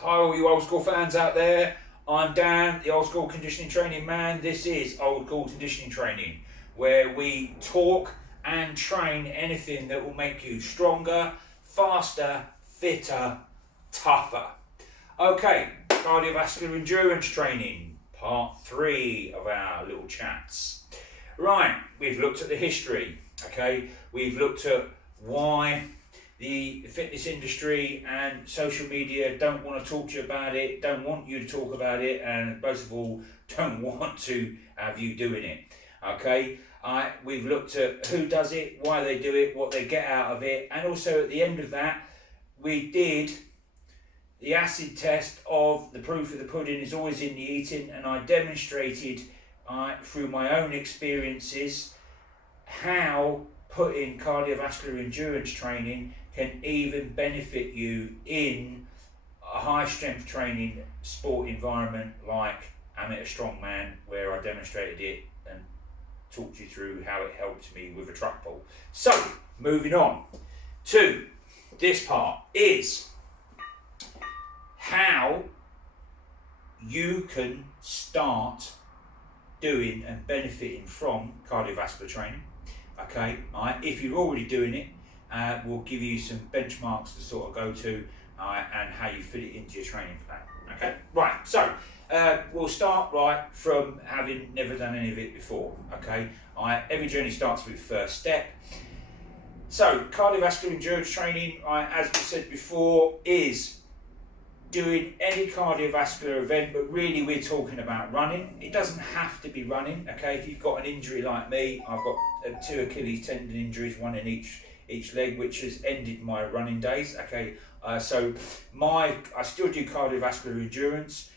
Hi all you old school fans out there, I'm Dan, the old school conditioning training man. This is old school conditioning training, where we talk and train anything that will make you stronger, faster, fitter, tougher. Okay, cardiovascular endurance training, part 3 of our little chats. Right, we've looked at the history, okay, we've looked at why the fitness industry and social media don't want to talk to you about it, don't want you to talk about it, and most of all, don't want to have you doing it. Okay, we've looked at who does it, why they do it, what they get out of it, and also at the end of that, we did the acid test of the proof of the pudding is always in the eating, and I demonstrated through my own experiences how putting cardiovascular endurance training can even benefit you in a high strength training sport environment like amateur strongman, where I demonstrated it and talked you through how it helped me with a truck pull. So moving on to this part is how you can start doing and benefiting from cardiovascular training. Okay, if you're already doing it, we'll give you some benchmarks to sort of go to and how you fit it into your training plan. Okay, right, so we'll start right from having never done any of it before. Okay, every journey starts with first step. So cardiovascular endurance training, as we said before, is doing any cardiovascular event, but really we're talking about running. It doesn't have to be running, okay? If you've got an injury like me, I've got 2 Achilles tendon injuries, one in each leg, which has ended my running days, okay? So I still do cardiovascular endurance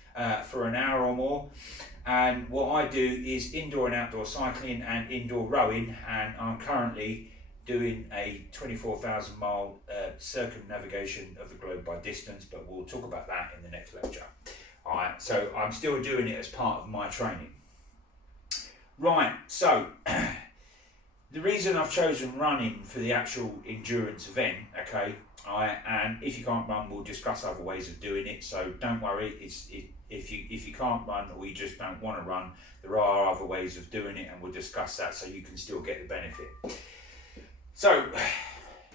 for an hour or more, and what I do is indoor and outdoor cycling and indoor rowing, and I'm currently doing a 24,000 mile circumnavigation of the globe by distance, but we'll talk about that in the next lecture. Alright, so I'm still doing it as part of my training. Right, so the reason I've chosen running for the actual endurance event, okay, and if you can't run, we'll discuss other ways of doing it, so don't worry, if you can't run or you just don't want to run, there are other ways of doing it, and we'll discuss that so you can still get the benefit. So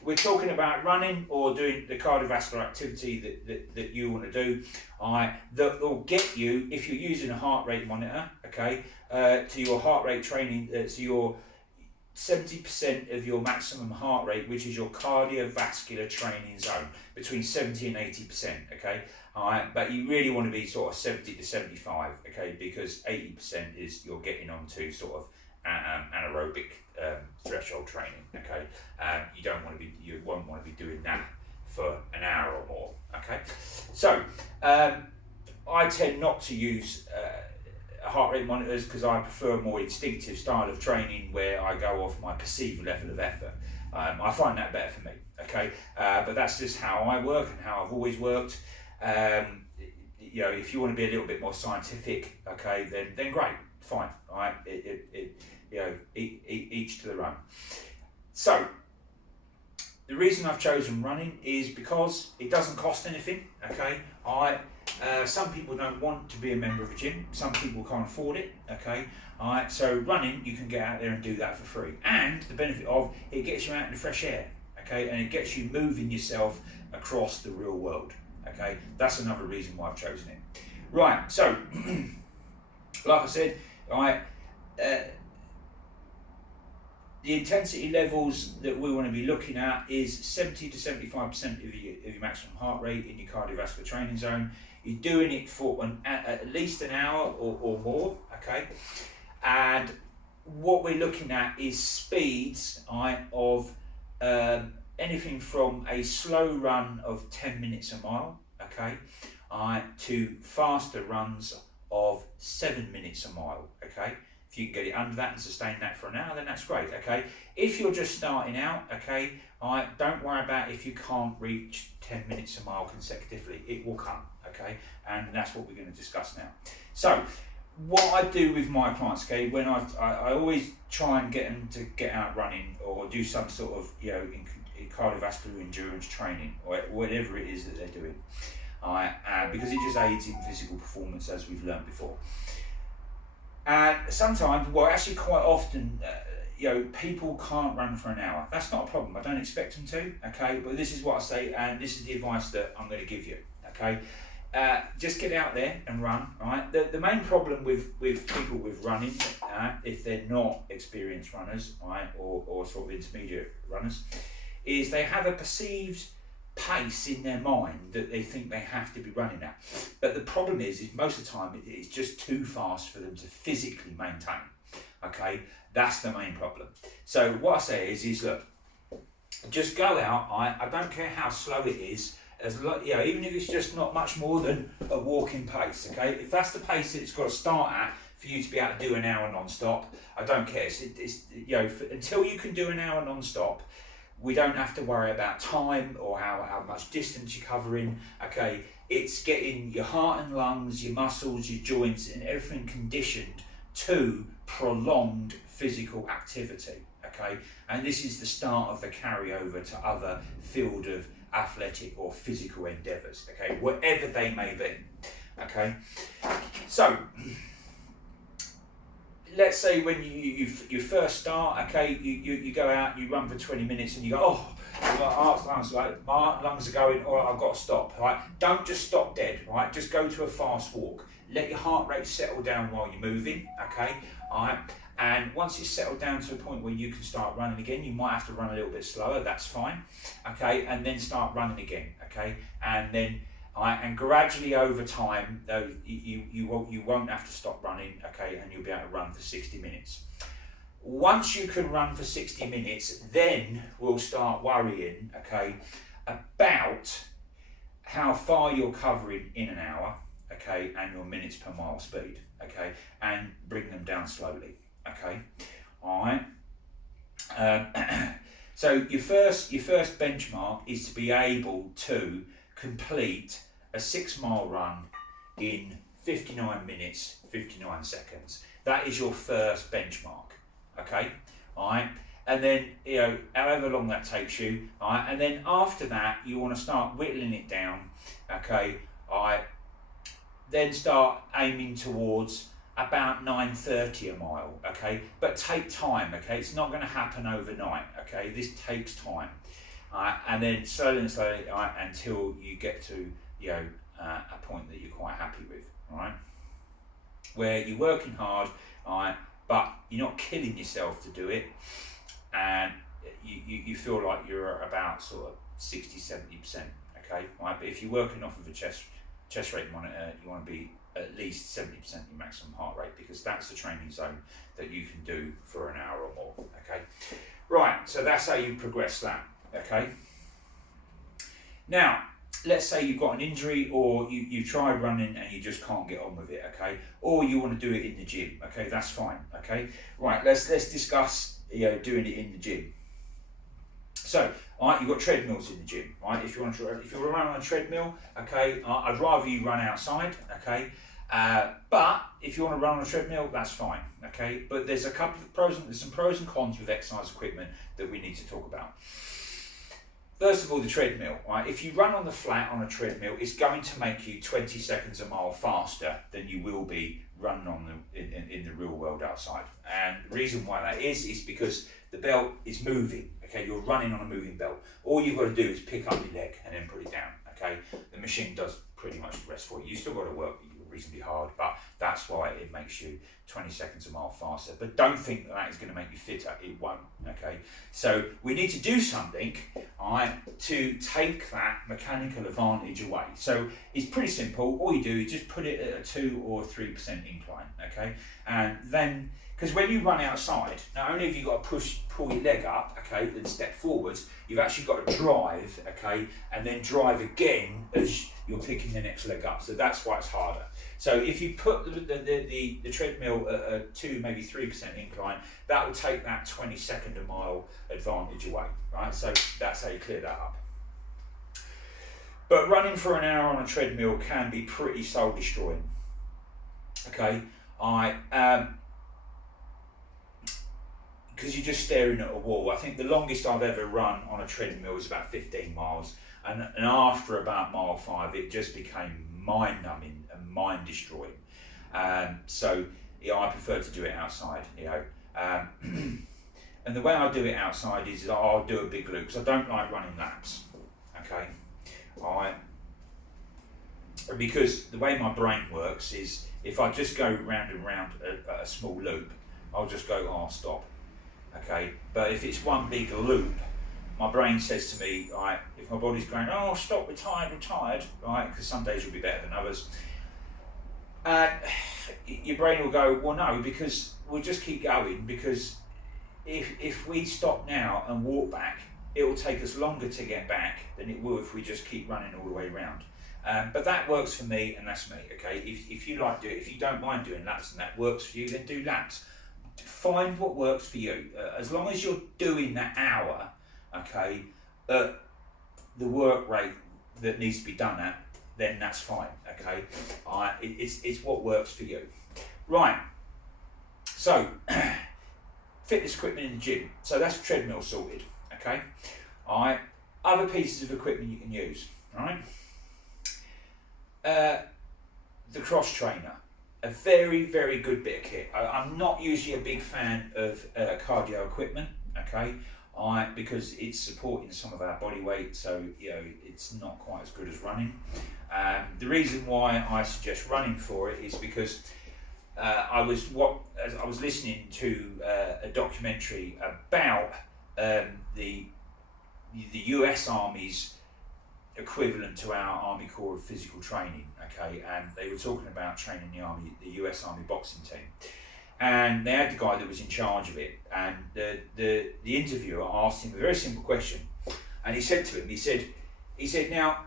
we're talking about running or doing the cardiovascular activity that you want to do, that will get you, if you're using a heart rate monitor, okay, to your heart rate training, to your 70% of your maximum heart rate, which is your cardiovascular training zone, between 70 and 80%, okay, but you really want to be sort of 70 to 75, okay, because 80% is you're getting onto sort of anaerobic threshold training, okay. You won't want to be doing that for an hour or more, okay. So I tend not to use heart rate monitors because I prefer a more instinctive style of training where I go off my perceived level of effort. I find that better for me, okay. But that's just how I work and how I've always worked. You know, if you want to be a little bit more scientific, okay, then great, fine, all right. You know, each to their own. So the reason I've chosen running is because it doesn't cost anything, okay. Some people don't want to be a member of a gym, some people can't afford it, okay. So running, you can get out there and do that for free, and the benefit of it gets you out in the fresh air, okay, and it gets you moving yourself across the real world, okay. That's another reason why I've chosen it. Right, so like I said, the intensity levels that we want to be looking at is 70 to 75% of your maximum heart rate in your cardiovascular training zone. You're doing it for at least an hour or more, okay? And what we're looking at is speeds of anything from a slow run of 10 minutes a mile, okay, to faster runs of 7 minutes a mile, okay? If you can get it under that and sustain that for an hour, then that's great, okay? If you're just starting out, okay, don't worry about if you can't reach 10 minutes a mile consecutively. It will come, okay? And that's what we're going to discuss now. So, what I do with my clients, okay, when I always try and get them to get out running or do some sort of, you know, in cardiovascular endurance training or whatever it is that they're doing. because it just aids in physical performance, as we've learned before. And sometimes, well, actually quite often, people can't run for an hour. That's not a problem. I don't expect them to, okay? But this is what I say, and this is the advice that I'm going to give you, okay? Just get out there and run, right? The main problem with people with running, if they're not experienced runners, right, or sort of intermediate runners, is they have a perceived pace in their mind that they think they have to be running at. But the problem is most of the time it's just too fast for them to physically maintain, okay? That's the main problem. So what I say is look, just go out. I don't care how slow it is, even if it's just not much more than a walking pace, okay? If that's the pace that it's got to start at for you to be able to do an hour non-stop, I don't care. Until you can do an hour non-stop, we don't have to worry about time or how much distance you're covering, okay? It's getting your heart and lungs, your muscles, your joints, and everything conditioned to prolonged physical activity, okay? And this is the start of the carryover to other field of athletic or physical endeavours, okay? Whatever they may be, okay? So, let's say when you first start, okay, you go out, you run for 20 minutes and you go, my lungs are going, all right, I've got to stop, right? Don't just stop dead, right? Just go to a fast walk. Let your heart rate settle down while you're moving, okay? All right. And once it's settled down to a point where you can start running again, you might have to run a little bit slower, that's fine, okay? And then start running again, okay? And then, and gradually over time, though, you won't have to stop running, okay? And you'll be able to run for 60 minutes. Once you can run for 60 minutes, then we'll start worrying, okay, about how far you're covering in an hour, okay, and your minutes per mile speed, okay, and bring them down slowly, okay, all right. So your first benchmark is to be able to complete a 6 mile run in 59 minutes, 59 seconds. That is your first benchmark, okay, all right. And then, however long that takes you, all right, and then after that, you want to start whittling it down, okay, all right. Then start aiming towards about 9:30 a mile, okay? But take time, okay? It's not going to happen overnight, okay? This takes time, and then slowly until you get to a point that you're quite happy with, all right? Where you're working hard, all right, but you're not killing yourself to do it, and you feel like you're about sort of 60-70%, okay? Right? But if you're working off of a chest rate monitor, you want to be at least 70% your maximum heart rate, because that's the training zone that you can do for an hour or more, okay? Right, so that's how you progress that, okay? Now, let's say you've got an injury, or you tried running and you just can't get on with it, okay? Or you want to do it in the gym, okay? That's fine, okay? Right, let's discuss doing it in the gym. So, all right, you've got treadmills in the gym, right? If you want to run on a treadmill, okay, I'd rather you run outside, okay? But if you want to run on a treadmill, that's fine, okay? But there's some pros and cons with exercise equipment that we need to talk about. First of all, the treadmill, right? If you run on the flat on a treadmill, it's going to make you 20 seconds a mile faster than you will be running in the real world outside. And the reason why that is because the belt is moving, okay? You're running on a moving belt. All you've got to do is pick up your leg and then put it down, okay? The machine does pretty much the rest for you. You still got to work reasonably hard, but that's why it makes you 20 seconds a mile faster. But don't think that is going to make you fitter. It won't, okay? So we need to do something, all right, to take that mechanical advantage away. So it's pretty simple. All you do is just put it at a 2 or 3% incline, okay? And then, because when you run outside, not only have you got to pull your leg up, okay, then step forwards, you've actually got to drive, okay, and then drive again as you're picking the next leg up. So that's why it's harder. So if you put the treadmill at a 2, maybe 3% incline, that will take that 20 second a mile advantage away, right? So that's how you clear that up. But running for an hour on a treadmill can be pretty soul destroying, okay? Because you're just staring at a wall. I think the longest I've ever run on a treadmill is about 15 miles. and after about mile 5, it just became mind-numbing and mind-destroying. So I prefer to do it outside, and the way I do it outside is I'll do a big loop, because I don't like running laps, okay? Because the way my brain works is, if I just go round and round a small loop, I'll just go, oh, stop, okay? But if it's one big loop, my brain says to me, right, if my body's going, oh, stop, we're tired, right, because some days will be better than others, your brain will go, well, no, because we'll just keep going, because if we stop now and walk back, it will take us longer to get back than it will if we just keep running all the way around. But that works for me, and that's me, okay? If you like if you don't mind doing laps and that works for you, then do laps. Find what works for you. As long as you're doing that hour, okay, at the work rate that needs to be done at, then that's fine, okay? It's what works for you. Right, so fitness equipment in the gym. So that's treadmill sorted, okay? All right, other pieces of equipment you can use, all right? The cross trainer, a very, very good bit of kit. I'm not usually a big fan of cardio equipment, okay? Because it's supporting some of our body weight, so it's not quite as good as running. The reason why I suggest running for it is because I was listening to a documentary about the US Army's equivalent to our Army Corps of Physical Training, okay, and they were talking about training the US Army boxing team, and they had the guy that was in charge of it, and the interviewer asked him a very simple question, and he said to him, he said, now,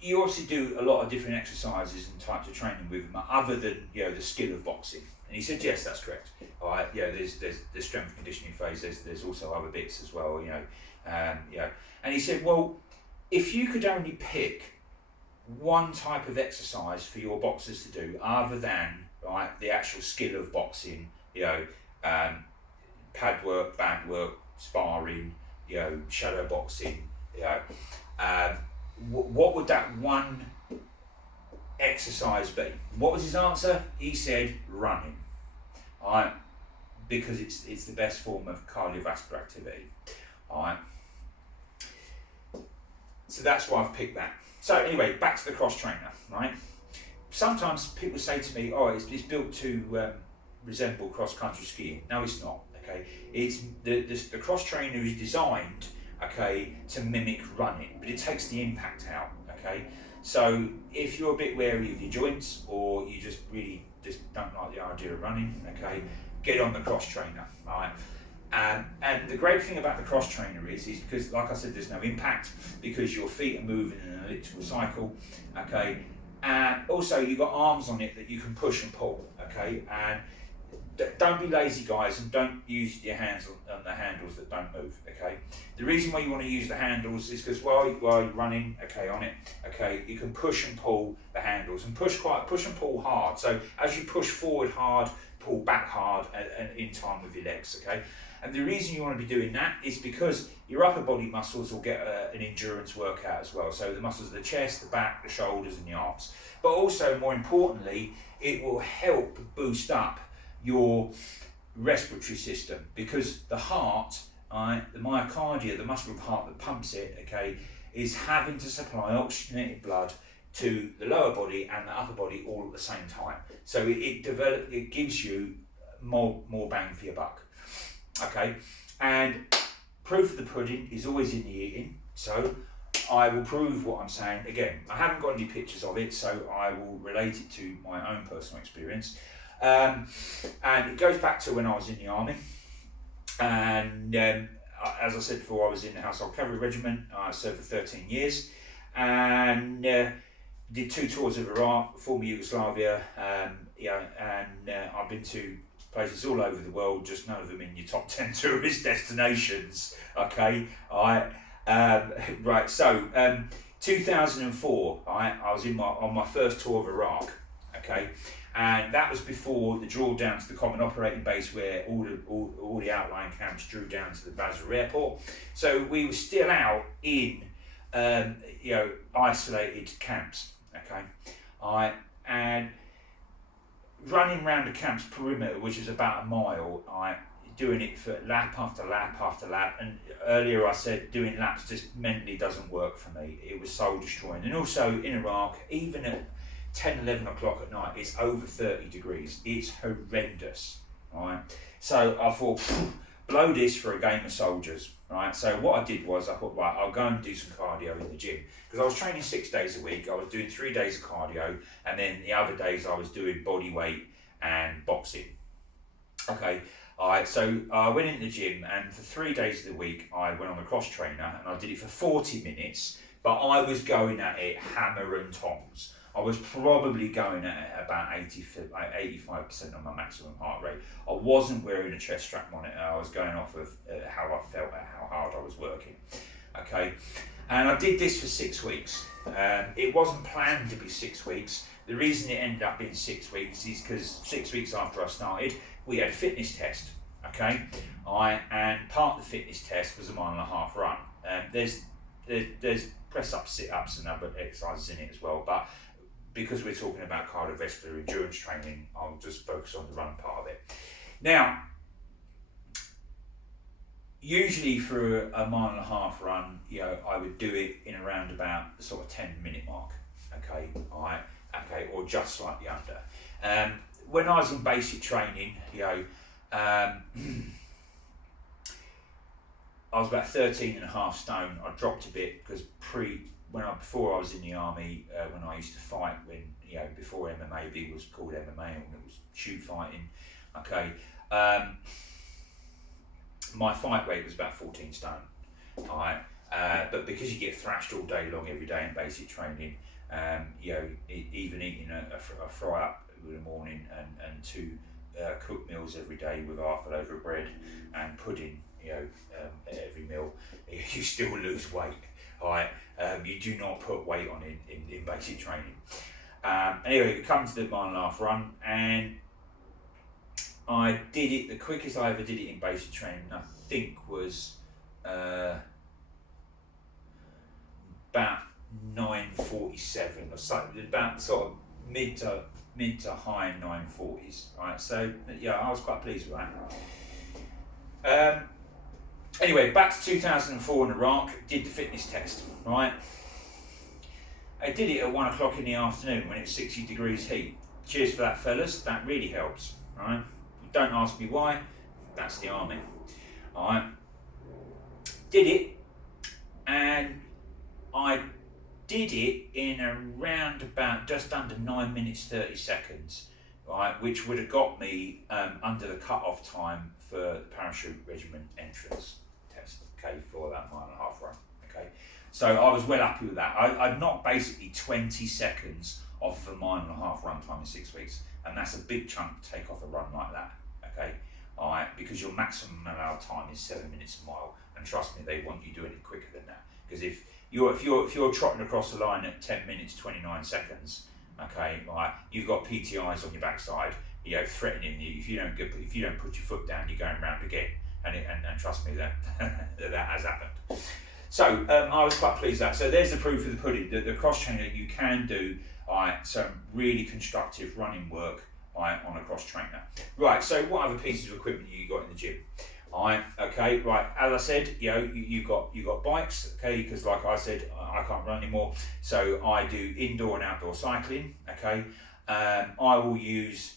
you obviously do a lot of different exercises and types of training with them, other than the skill of boxing. And he said, yes, that's correct. All right, there's the strength and conditioning phase. There's also other bits as well, And he said, well, if you could only pick one type of exercise for your boxers to do, other than the actual skill of boxing, pad work, band work, sparring, shadow boxing, what would that one exercise be? What was his answer? He said running, because it's the best form of cardiovascular activity. So that's why I've picked that. So anyway, back to the cross trainer, right? Sometimes people say to me, oh, it's built to resemble cross-country skiing. No, it's not, okay? It's the cross trainer is designed, okay, to mimic running, but it takes the impact out, okay? So if you're a bit wary of your joints, or you just really don't like the idea of running, okay, get on the cross trainer, right? And the great thing about the cross trainer is because, like I said, there's no impact, because your feet are moving in an elliptical cycle, okay? And also you've got arms on it that you can push and pull, okay? And don't be lazy, guys, and don't use your hands on the handles that don't move, okay? The reason why you want to use the handles is because while you're running, okay, on it, okay, you can push and pull the handles, and push and pull hard. So as you push forward hard, pull back hard, and in time with your legs, okay? And the reason you want to be doing that is because your upper body muscles will get an endurance workout as well. So the muscles of the chest, the back, the shoulders, and the arms. But also, more importantly, it will help boost up your respiratory system, because the heart, the myocardia, the muscle of the heart that pumps it, okay, is having to supply oxygenated blood to the lower body and the upper body all at the same time. So it gives you more bang for your buck. Okay, and proof of the pudding is always in the eating, so I will prove what I'm saying. Again, I haven't got any pictures of it, so I will relate it to my own personal experience. And it goes back to when I was in the army, and as I said before, I was in the Household Cavalry Regiment. I served for 13 years, and did 2 tours of Iraq, former Yugoslavia, and I've been to places all over the world, just none of them in your top 10 tourist destinations, okay? Right, so 2004, I was on my first tour of Iraq, okay? And that was before the drawdown to the Common Operating Base, where all the outlying camps drew down to the Basra airport. So we were still out in isolated camps. Okay, and running around the camp's perimeter, which is about a mile, doing it for lap after lap after lap. And earlier I said doing laps just mentally doesn't work for me. It was soul destroying. And also in Iraq, even at 10, 11 o'clock at night, it's over 30 degrees. It's horrendous, right? So I thought, blow this for a game of soldiers, right? So what I did was I thought, right, I'll go and do some cardio in the gym. Because I was training 6 days a week. I was doing 3 days of cardio, and then the other days I was doing body weight and boxing. Okay, so I went in the gym, and for 3 days of the week I went on the cross trainer, and I did it for 40 minutes, but I was going at it hammer and tongs. I was probably going at it about 85% of my maximum heart rate. I wasn't wearing a chest strap monitor. I was going off of how I felt, how hard I was working. Okay, and I did this for 6 weeks. It wasn't planned to be 6 weeks. The reason it ended up being 6 weeks is because 6 weeks after I started, we had a fitness test. Okay, and part of the fitness test was a 1.5 mile run. There's press ups, sit ups, and other exercises in it as well. But because we're talking about cardiovascular endurance training, I'll just focus on the run part of it. Now, usually for a 1.5 mile run, I would do it in around about the sort of 10-minute mark. Okay, or just slightly under. When I was in basic training, I was about 13.5 stone. I dropped a bit because before I was in the army, when I used to fight, before MMA was called MMA, and it was shoot fighting. Okay, my fight weight was about 14 stone. But because you get thrashed all day long, every day in basic training, even eating a fry up in the morning and 2 cooked meals every day with half a loaf of bread and pudding, at every meal, you still lose weight. You do not put weight on in basic training. Anyway, it comes to the 1.5 mile run, and I did it. The quickest I ever did it in basic training, I think, was about 9:47 or something, about sort of mid to high 9:40s. Right, so I was quite pleased with that. Anyway, back to 2004 in Iraq, did the fitness test, right? I did it at 1 o'clock in the afternoon when it was 60 degrees heat. Cheers for that, fellas, that really helps, right? Don't ask me why, that's the army. Alright, did it, and I did it in around about just under 9 minutes 30 seconds, right, which would have got me under the cut-off time for the parachute regiment entrance test, okay, for that 1.5 mile run. Okay, so I was well happy with that. I'd knocked basically 20 seconds off of a 1.5 mile run time in 6 weeks, and that's a big chunk to take off a run like that. Okay, alright, because your maximum allowed time is 7 minutes a mile, and trust me, they want you doing it quicker than that. Because if you're trotting across the line at 10 minutes 29 seconds, okay, right, you've got PTIs on your backside, threatening you. If you don't put your foot down, you're going round again, and trust me, that that has happened. So I was quite pleased with that. So there's the proof of the pudding. The cross trainer, you can do some really constructive running work on a cross trainer. Right, so what other pieces of equipment you got in the gym? Okay, right, as I said, you got bikes, okay, because like I said, I can't run anymore, so I do indoor and outdoor cycling, okay. I will use,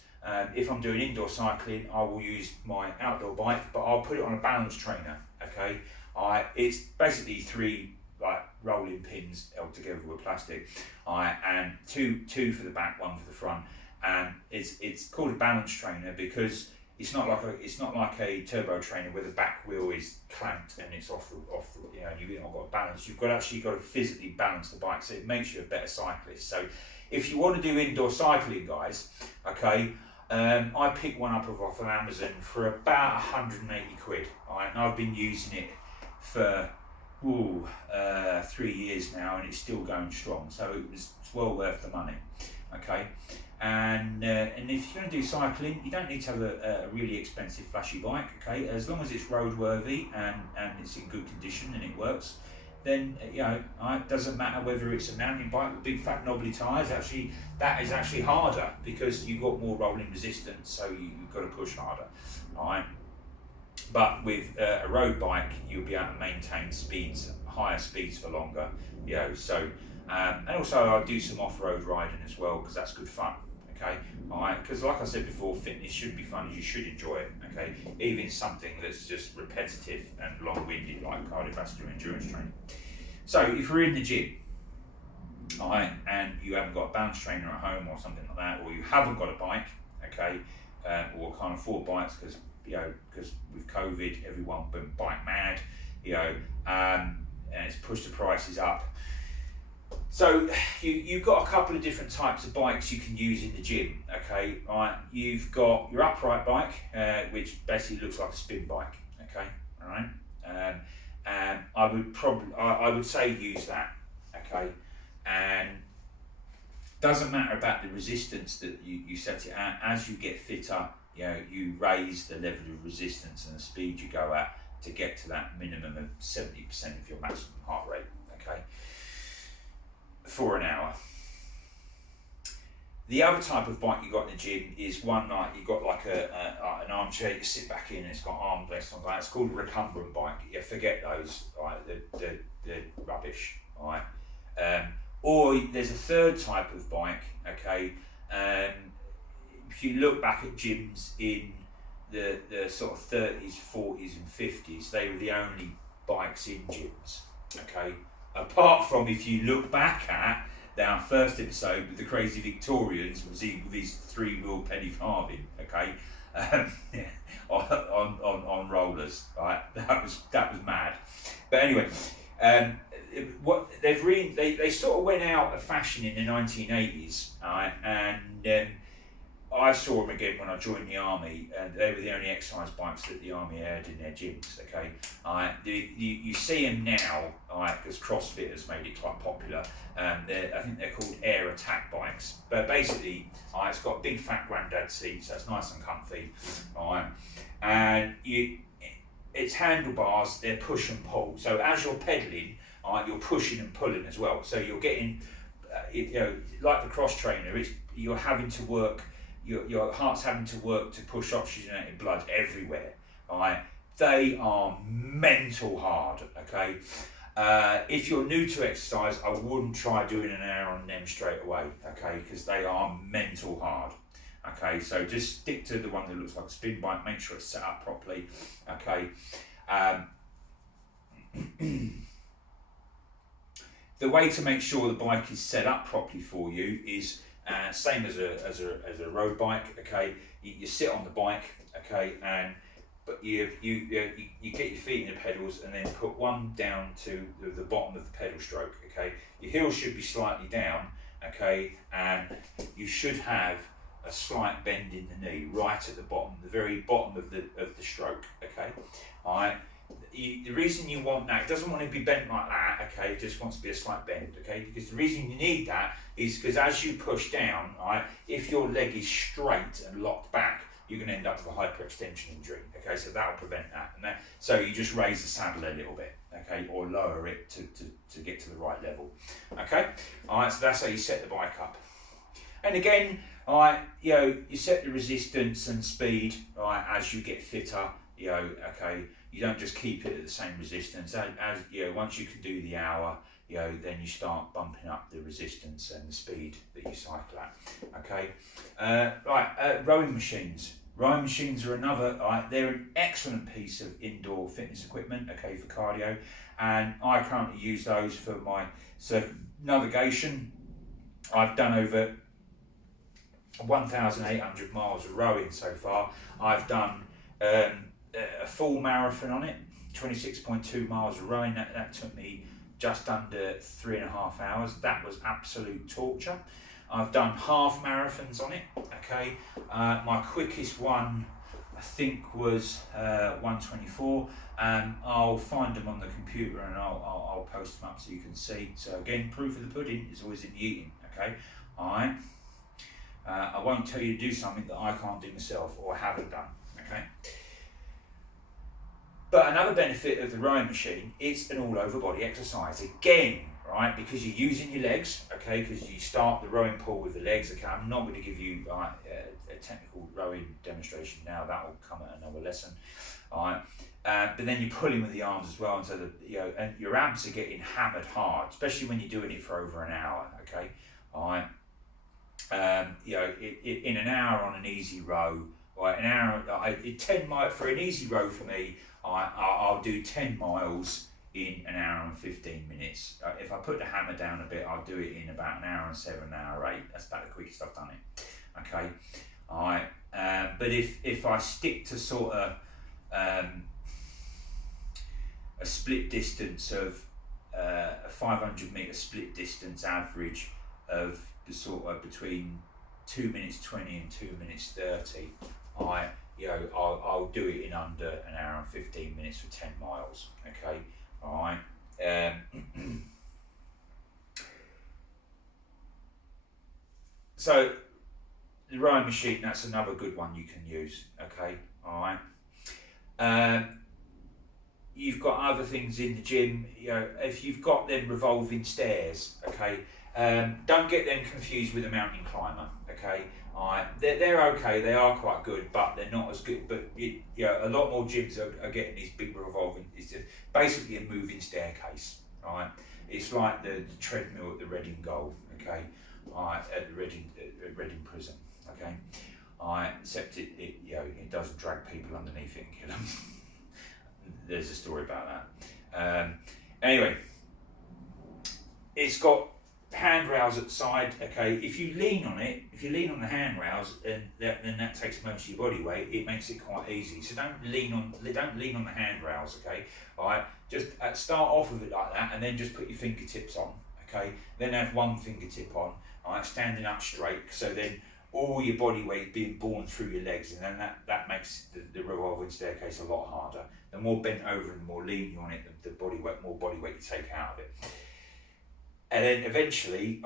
if I'm doing indoor cycling, I will use my outdoor bike, but I'll put it on a balance trainer, okay. It's basically 3 rolling pins held together with plastic, and two for the back, 1 for the front, and it's called a balance trainer because it's not like a turbo trainer where the back wheel is clamped and it's off you've not got balance. You've got to physically balance the bike, so it makes you a better cyclist. So if you want to do indoor cycling, guys, okay, I picked one up off of Amazon for about 180 quid. Right, and I've been using it for 3 years now, and it's still going strong. So it's well worth the money. Okay. And if you're going to do cycling, you don't need to have a really expensive flashy bike, okay? As long as it's roadworthy and it's in good condition and it works, then it doesn't matter whether it's a mountain bike with big fat knobbly tyres. Actually, that is actually harder because you've got more rolling resistance, so you've got to push harder. All right. But with a road bike, you'll be able to maintain higher speeds for longer. So and also I do some off-road riding as well because that's good fun. Okay, all right. Because like I said before, fitness should be fun. You should enjoy it. Okay, even something that's just repetitive and long-winded like cardiovascular endurance training. So if you're in the gym, all right, and you haven't got a balance trainer at home or something like that, or you haven't got a bike, okay, or can't afford bikes because with COVID everyone been bike mad, and it's pushed the prices up. So you've got a couple of different types of bikes you can use in the gym. Okay, all right. You've got your upright bike, which basically looks like a spin bike. Okay, all right. And I would say use that. Okay, and doesn't matter about the resistance that you set it at. As you get fitter, you raise the level of resistance and the speed you go at to get to that minimum of 70% of your maximum heart rate. Okay, for an hour. The other type of bike you got in the gym is one like you got like an armchair you sit back in and it's got arm rests on that. It's called a recumbent bike. Forget those. Right, they're rubbish. All right. Or there's a third type of bike. Okay. If you look back at gyms in the sort of 30s, 40s, and 50s, they were the only bikes in gyms. Okay. Apart from if you look back at our first episode with the crazy Victorians with these 3-wheel penny farthing, okay, on rollers, right? That was mad. But anyway, what they sort of went out of fashion in the 1980s, right? And I saw them again when I joined the army, and they were the only exercise bikes that the army had in their gyms. Okay, you see them now, because CrossFit has made it quite popular. I think they're called air attack bikes. But basically, it's got big fat granddad seats, so it's nice and comfy. And it's handlebars. They're push and pull. So as you're pedaling, you're pushing and pulling as well. So you're getting, like the cross trainer, you're having to work. Your heart's having to work to push oxygenated blood everywhere. All right, they are mental hard. Okay, if you're new to exercise, I wouldn't try doing an hour on them straight away. Okay, because they are mental hard. Okay, so just stick to the one that looks like a spin bike. Make sure it's set up properly. Okay. The way to make sure the bike is set up properly for you is same as a road bike. Okay, you sit on the bike. Okay, but you get your feet in the pedals and then put one down to the bottom of the pedal stroke. Okay, your heels should be slightly down. Okay, and you should have a slight bend in the knee right at the bottom, the very bottom of the stroke. Okay, all right. The reason you want that, it doesn't want to be bent like that, okay, it just wants to be a slight bend, okay, because the reason you need that is because as you push down, right, if your leg is straight and locked back, you're going to end up with a hyperextension injury, okay, so that will prevent that. So you just raise the saddle a little bit, okay, or lower it to get to the right level, okay, all right, so that's how you set the bike up. And again, all right, you set the resistance and speed, all right, as you get fitter, okay. You don't just keep it at the same resistance. As once you can do the hour, then you start bumping up the resistance and the speed that you cycle at. Okay, rowing machines. Rowing machines are another. They're an excellent piece of indoor fitness equipment. Okay, for cardio, and I currently use those for my navigation. I've done over 1,800 miles of rowing so far. I've done a full marathon on it, 26.2 miles of rowing. That took me just under 3.5 hours. That was absolute torture. I've done half marathons on it. Okay, my quickest one I think was 124. I'll find them on the computer and I'll post them up so you can see. So again, proof of the pudding is always in the eating. Okay, all right. I won't tell you to do something that I can't do myself or haven't done. Okay. But another benefit of the rowing machine, it's an all over body exercise again, right? Because you're using your legs, okay? Because you start the rowing pool with the legs. Okay, I'm not going to give you a technical rowing demonstration now. That will come at another lesson. All right. But then you're pulling with the arms as well, and so and your abs are getting hammered hard, especially when you're doing it for over an hour. Okay, all right. In an hour on an easy row, or an hour, 10 miles for an easy row for me. I'll do 10 miles in an hour and 15 minutes. If I put the hammer down a bit, I'll do it in about an hour and 7, an hour 8. That's about the quickest I've done it. Okay, all right. But if I stick to sort of a split distance of a 500 meter split distance average of the sort of between 2 minutes 20 and 2 minutes 30, I'll do it in under an hour and 15 minutes for 10 miles. Okay, all right. So the rowing machine, that's another good one you can use. Okay, all right. You've got other things in the gym. If you've got them revolving stairs, okay, don't get them confused with a mountain climber. Okay, all right, they're okay. They are quite good, but they're not as good. But a lot more gyms are getting these big revolving. It's basically a moving staircase. All right, it's like the treadmill at the Reading goal. Okay, all right, at the Reading prison. Okay, all right, except it doesn't drag people underneath it and kill them. There's a story about that. Anyway, it's got handrails at the side. Okay, if you lean on the handrails, then that takes most of your body weight. It makes it quite easy. So don't lean on the handrails. Okay, all right. Just start off with it like that, and then just put your fingertips on. Okay, then have one fingertip on. All right, standing up straight. So then all your body weight being borne through your legs, and then that makes the revolving staircase a lot harder. The more bent over and the more lean you're on it, the more body weight you take out of it. And then eventually,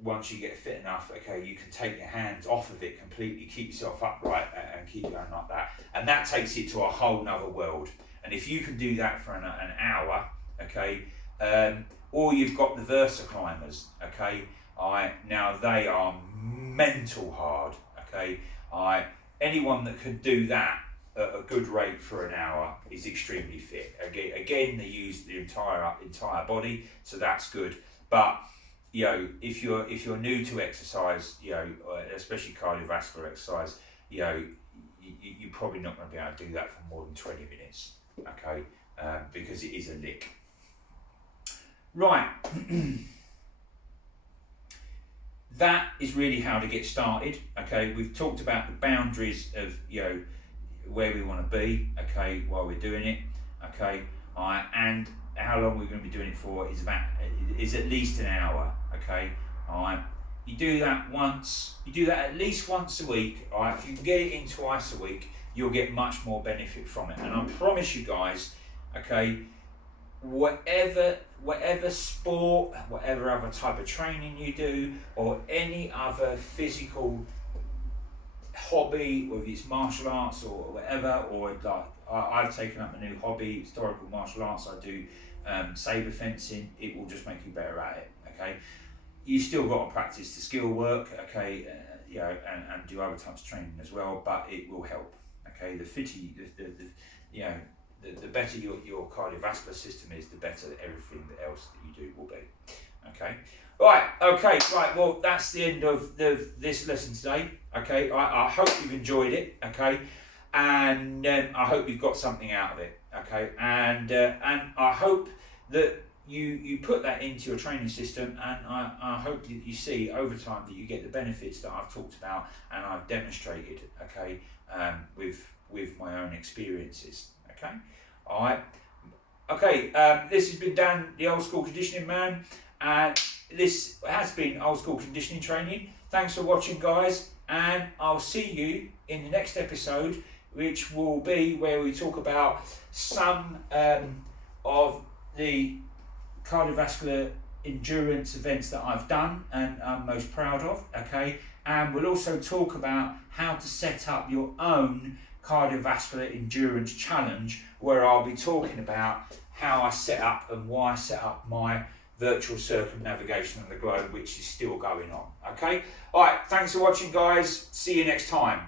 once you get fit enough, okay, you can take your hands off of it completely, keep yourself upright and keep going like that. And that takes it to a whole nother world. And if you can do that for an hour, okay, or you've got the Versa climbers, okay, now they are mental hard, okay, anyone that can do that at a good rate for an hour is extremely fit. Again, they use the entire body, so that's good. But if you're new to exercise, especially cardiovascular exercise, you're probably not going to be able to do that for more than 20 minutes, okay, because it is a lick. Right. That is really how to get started. Okay, we've talked about the boundaries of where we want to be. Okay, while we're doing it. Okay, and how long we're going to be doing it for is at least an hour. Okay, all right. You do that once. You do that at least once a week. All right. If you can get it in twice a week, you'll get much more benefit from it. And I promise you guys, okay, whatever sport, whatever other type of training you do, or any other physical hobby, whether it's martial arts or whatever, or like I've taken up a new hobby, historical martial arts. I do saber fencing. It will just make you better at it. Okay, you still got to practice the skill work. Okay, and do other types of training as well, but it will help. Okay, the fitter, the better your cardiovascular system is, the better everything else that you do will be. Okay. Right. Well, that's the end of this lesson today. Okay. I hope you've enjoyed it. Okay. And I hope you've got something out of it. Okay. And I hope that you put that into your training system, and I hope that you see over time that you get the benefits that I've talked about and I've demonstrated. Okay. With my own experiences. Okay. All right. Okay. This has been Dan, the Old School Conditioning Man, and this has been Old School Conditioning Training. Thanks for watching, guys, and I'll see you in the next episode, which will be where we talk about some of the cardiovascular endurance events that I've done and I'm most proud of. Okay, and we'll also talk about how to set up your own cardiovascular endurance challenge, where I'll be talking about how I set up and why I set up my virtual circumnavigation on the globe, which is still going on. Okay, all right, thanks for watching, guys. See you next time.